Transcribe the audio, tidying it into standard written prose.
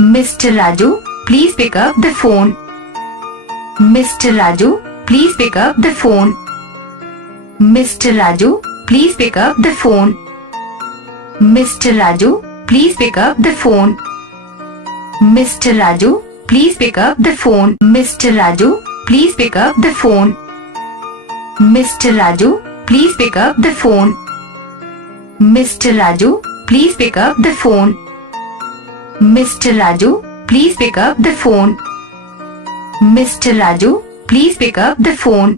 Mr. Raju, please pick up the phone. Mr. Raju, please pick up the phone. Mr. Raju, please pick up the phone. Mr. Raju, please pick up the phone. Mr. Raju, please pick up the phone. Mr. Raju, please pick up the phone. Mr. Raju, please pick up the phone. Mr. Raju, please pick up the phone. Mr. Raju, please pick up the phone. Mr. Raju, please pick up the phone.